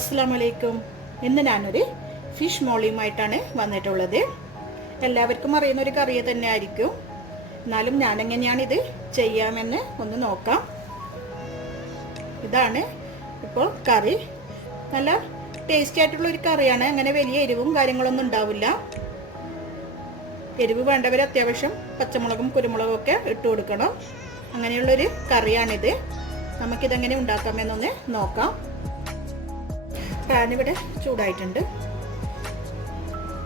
അസ്സലാമു അലൈക്കും. ഇന്ന് ഞാനൊരു ഫിഷ് മോളിയുമായിട്ടാണ് വന്നിട്ടുള്ളത്. എല്ലാവർക്കും അറിയുന്ന ഒരു കറി തന്നെ ആയിരിക്കും. എന്നാലും ഞാനെങ്ങനെയാണിത് ചെയ്യാമെന്ന് ഒന്ന് നോക്കാം. ഇതാണ് ഇപ്പോൾ കറി. നല്ല ടേസ്റ്റി ആയിട്ടുള്ള ഒരു കറിയാണ്. അങ്ങനെ വലിയ എരിവും കാര്യങ്ങളൊന്നും ഉണ്ടാവില്ല. എരിവ് വേണ്ടവർ അത്യാവശ്യം പച്ചമുളകും കുരുമുളകും ഒക്കെ ഇട്ട് കൊടുക്കണം. അങ്ങനെയുള്ളൊരു കറിയാണിത്. നമുക്കിതെങ്ങനെ ഉണ്ടാക്കാമെന്നൊന്ന് നോക്കാം. പാൻ ഇവിടെ ചൂടായിട്ടുണ്ട്.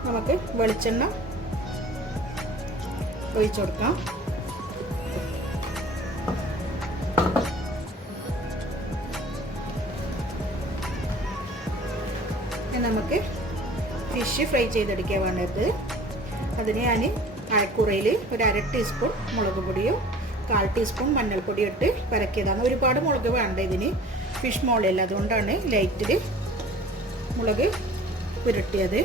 നമുക്ക് വെളിച്ചെണ്ണ ഒഴിച്ചു കൊടുക്കാം. നമുക്ക് ഫിഷ് ഫ്രൈ ചെയ്തെടുക്കാൻ വേണ്ടത്. അതിന് ഞാൻ അരക്കുറയിൽ ഒരു 1/2 ടീസ്പൂൺ മുളക് പൊടിയും 1/4 ടീസ്പൂൺ മഞ്ഞൾപ്പൊടിയും ഇട്ട് പരക്കിയതാണ്. ഒരുപാട് മുളക് വേണ്ട ഇതിന്, ഫിഷ് മോളല്ല, അതുകൊണ്ടാണ് ലൈറ്റിൽ മുളക് പുരട്ടിയത്.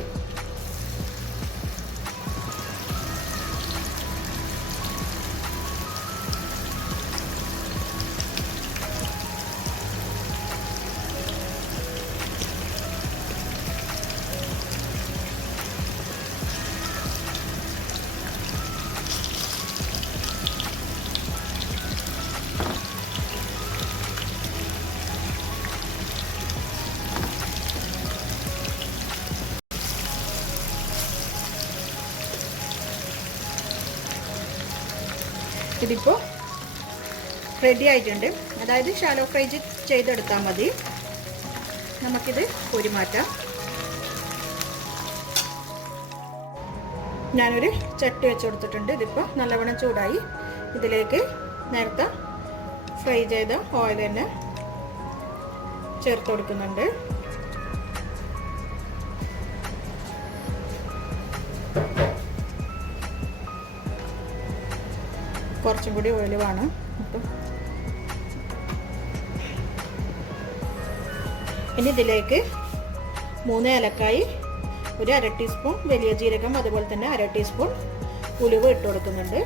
ഇതിപ്പോൾ റെഡി ആയിട്ടുണ്ട്. അതായത് ഷാലോ ഫ്രൈ ചെയ്തെടുത്താൽ മതി. നമുക്കിത് കോരി മാറ്റാം. ഞാനൊരു ചട്ടി വെച്ച് കൊടുത്തിട്ടുണ്ട്. ഇതിപ്പോൾ നല്ലവണ്ണം ചൂടായി. ഇതിലേക്ക് നേരത്തെ ഫ്രൈ ചെയ്ത ഓയിൽ തന്നെ ചേർത്ത് കൊടുക്കുന്നുണ്ട്. കുറച്ചും കൂടി ഓയിൽ വേണം. അപ്പം ഇനി ഇതിലേക്ക് 3 ഏലക്കായി, ഒരു 1/2 ടീസ്പൂൺ വലിയ ജീരകം, അതുപോലെ തന്നെ 1/2 ടീസ്പൂൺ ഉലുവ ഇട്ട് കൊടുക്കുന്നുണ്ട്.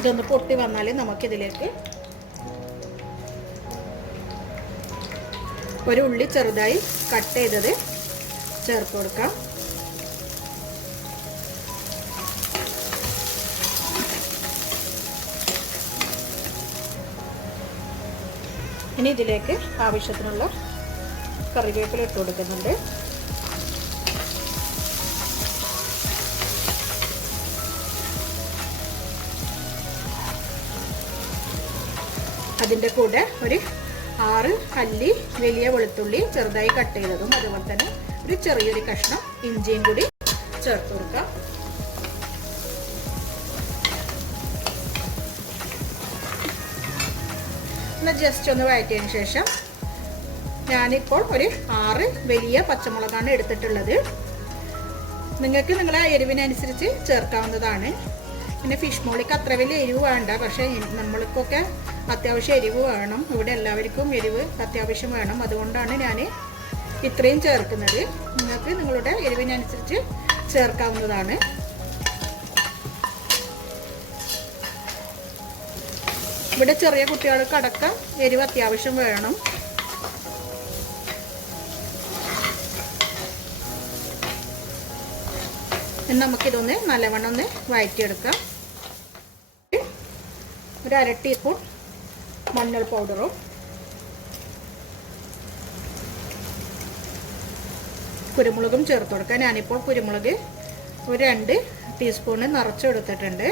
ഇതൊന്ന് പൊട്ടി വന്നാൽ നമുക്കിതിലേക്ക് ഒരു ഉള്ളി ചെറുതായി കട്ട് ചെയ്തത് ചേർത്ത് കൊടുക്കാം. ഇനി ഇതിലേക്ക് ആവശ്യത്തിനുള്ള കറിവേപ്പില ഇട്ട് കൊടുക്കുന്നുണ്ട്. അതിൻ്റെ കൂടെ ഒരു 6 അല്ലി വലിയ വെളുത്തുള്ളി ചെറുതായി കട്ട് ചെയ്തതും, അതുപോലെ തന്നെ ഒരു ചെറിയൊരു കഷ്ണം ഇഞ്ചിയും കൂടി ചേർത്ത് കൊടുക്കാം. ഒന്ന് ജസ്റ്റ് ഒന്ന് വഴറ്റിയതിന് ശേഷം ഞാനിപ്പോൾ ഒരു 6 വലിയ പച്ചമുളകാണ് എടുത്തിട്ടുള്ളത്. നിങ്ങൾക്ക് നിങ്ങളെ എരിവിനനുസരിച്ച് ചേർക്കാവുന്നതാണ്. പിന്നെ ഫിഷ് മോളിക്ക് അത്ര വലിയ എരിവ് വേണ്ട, പക്ഷേ നമ്മൾക്കൊക്കെ അത്യാവശ്യം എരിവ് വേണം. ഇവിടെ എല്ലാവർക്കും എരിവ് അത്യാവശ്യം വേണം. അതുകൊണ്ടാണ് ഞാൻ ഇത്രയും ചേർക്കുന്നത്. നിങ്ങൾക്ക് നിങ്ങളുടെ എരിവിനനുസരിച്ച് ചേർക്കാവുന്നതാണ്. ഇവിടെ ചെറിയ കുട്ടികൾക്ക് അടക്കം എരിവ് അത്യാവശ്യം വേണം. നമുക്കിതൊന്ന് നല്ലവണ്ണം ഒന്ന് വഴറ്റിയെടുക്കാം. ഒരു 1/2 ടീസ്പൂൺ മഞ്ഞൾ പൗഡറും കുരുമുളകും ചേർത്ത് കൊടുക്കാം. ഞാനിപ്പോൾ കുരുമുളക് ഒരു 2 ടീസ്പൂണ് നിറച്ചെടുത്തിട്ടുണ്ട്.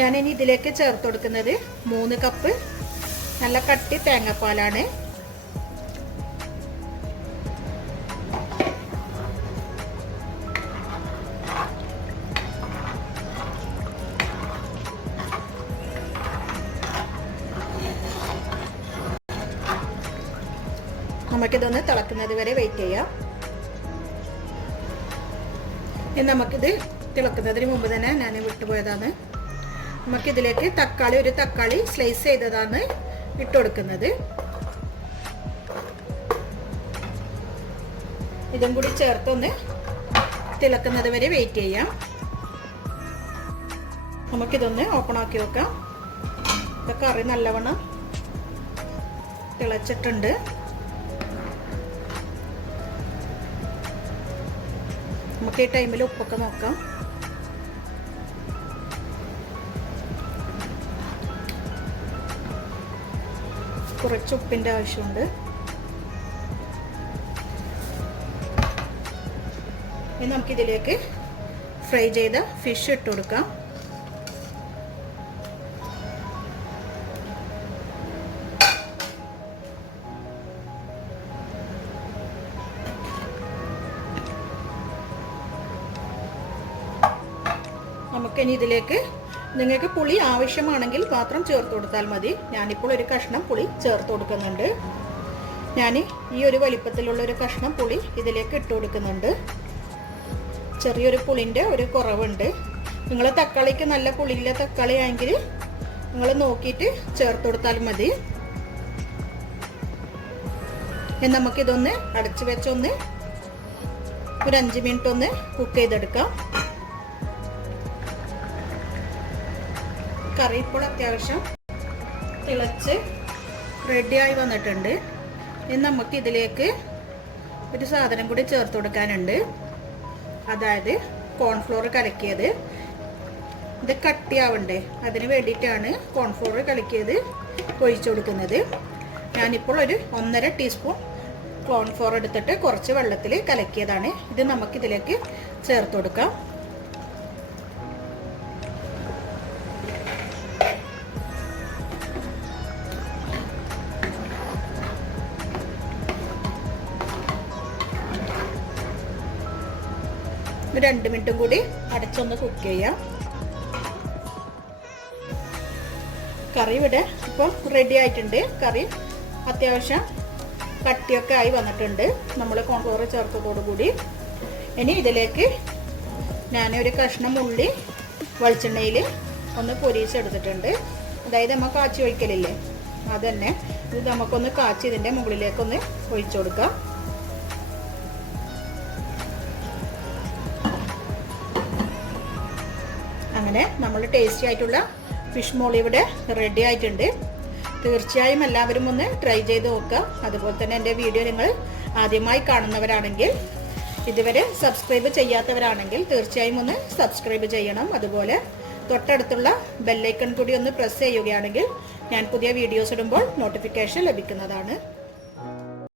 ഞാനിനി ഇതിലേക്ക് ചേർത്ത് കൊടുക്കുന്നത് 3 കപ്പ് നല്ല കട്ടി തേങ്ങാപ്പാലാണ്. നമുക്കിതൊന്ന് തിളക്കുന്നത് വരെ വെയിറ്റ് ചെയ്യാം. ഇനി നമുക്കിത് തിളക്കുന്നതിന് മുമ്പ് തന്നെ ഞാൻ വിട്ടുപോയതാണ്. നമുക്കിതിലേക്ക് ഒരു തക്കാളി സ്ലൈസ് ചെയ്തതാണ് ഇട്ട് കൊടുക്കുന്നത്. ഇതും കൂടി ചേർത്തൊന്ന് തിളക്കുന്നത് വരെ വെയിറ്റ് ചെയ്യാം. നമുക്കിതൊന്ന് ഓപ്പൺ ആക്കി വെക്കാം. കറി നല്ലവണ്ണം തിളച്ചിട്ടുണ്ട്. നമുക്ക് ഈ ടൈമിൽ ഉപ്പൊക്കെ നോക്കാം. കുറച്ച് ഉപ്പിൻ്റെ ആവശ്യമുണ്ട്. ഇനി നമുക്കിതിലേക്ക് ഫ്രൈ ചെയ്ത ഫിഷ് ഇട്ട് കൊടുക്കാം. നമുക്കിനി ഇതിലേക്ക് നിങ്ങൾക്ക് പുളി ആവശ്യമാണെങ്കിൽ മാത്രം ചേർത്ത് കൊടുത്താൽ മതി. ഞാനിപ്പോൾ ഒരു കഷ്ണം പുളി ചേർത്ത് കൊടുക്കുന്നുണ്ട്. ഞാൻ ഈ ഒരു വലിപ്പത്തിലുള്ള ഒരു കഷ്ണം പുളി ഇതിലേക്ക് ഇട്ട് കൊടുക്കുന്നുണ്ട്. ചെറിയൊരു പുളിൻ്റെ ഒരു കുറവുണ്ട്. നിങ്ങൾ തക്കാളിക്ക് നല്ല പുളിയില്ല തക്കാളി ആണെങ്കിൽ നിങ്ങൾ നോക്കിയിട്ട് ചേർത്ത് കൊടുത്താൽ മതി. നമുക്കിതൊന്ന് അടച്ചു വെച്ചൊന്ന് ഒരു 5 മിനിറ്റ് ഒന്ന് കുക്ക് ചെയ്തെടുക്കാം. കറി ഇപ്പോൾ അത്യാവശ്യം തിളച്ച് റെഡിയായി വന്നിട്ടുണ്ട്. ഇനി നമുക്ക് ഇതിലേക്ക് ഒരു സാധനം കൂടി ചേർത്ത് കൊടുക്കാനുണ്ട്. അതായത് കോൺഫ്ലോർ കലക്കിയത്. ഇത് കട്ടിയാവണ്ടേ, അതിന് വേണ്ടിയിട്ടാണ് കോൺഫ്ലോർ കലക്കിയത് ഒഴിച്ചു കൊടുക്കുന്നത്. ഞാനിപ്പോൾ ഒരു 1.5 ടീസ്പൂൺ കോൺഫ്ലോർ എടുത്തിട്ട് കുറച്ച് വെള്ളത്തിൽ കലക്കിയതാണ്. ഇത് നമുക്കിതിലേക്ക് ചേർത്ത് കൊടുക്കാം. ഒരു 2 മിനിറ്റും കൂടി അടച്ചൊന്ന് കുക്ക് ചെയ്യാം. കറി ഇവിടെ ഇപ്പം റെഡി ആയിട്ടുണ്ട്. കറി അത്യാവശ്യം കട്ടിയൊക്കെ ആയി വന്നിട്ടുണ്ട് നമ്മൾ കോൺഫ്ലോർ ചേർത്തതോടുകൂടി. ഇനി ഇതിലേക്ക് ഞാനൊരു കഷ്ണം ഉള്ളി വെളിച്ചെണ്ണയിൽ ഒന്ന് പൊരിച്ചെടുത്തിട്ടുണ്ട്. അതായത് നമ്മൾ കാച്ചി ഒഴിക്കലില്ലേ, അതന്നെ. ഇത് നമുക്കൊന്ന് കാച്ചി ഇതിൻ്റെ മുകളിലേക്കൊന്ന് ഒഴിച്ചു കൊടുക്കാം. അങ്ങനെ നമ്മൾ ടേസ്റ്റി ആയിട്ടുള്ള ഫിഷ് മോളി ഇവിടെ റെഡി ആയിട്ടുണ്ട്. തീർച്ചയായും എല്ലാവരും ഒന്ന് ട്രൈ ചെയ്ത് നോക്കുക. അതുപോലെ തന്നെ എൻ്റെ വീഡിയോ നിങ്ങൾ ആദ്യമായി കാണുന്നവരാണെങ്കിൽ, ഇതുവരെ സബ്സ്ക്രൈബ് ചെയ്യാത്തവരാണെങ്കിൽ തീർച്ചയായും ഒന്ന് സബ്സ്ക്രൈബ് ചെയ്യണം. അതുപോലെ തൊട്ടടുത്തുള്ള ബെല്ലൈക്കൺ കൂടി ഒന്ന് പ്രസ് ചെയ്യുകയാണെങ്കിൽ ഞാൻ പുതിയ വീഡിയോസ് ഇടുമ്പോൾ നോട്ടിഫിക്കേഷൻ ലഭിക്കുന്നതാണ്.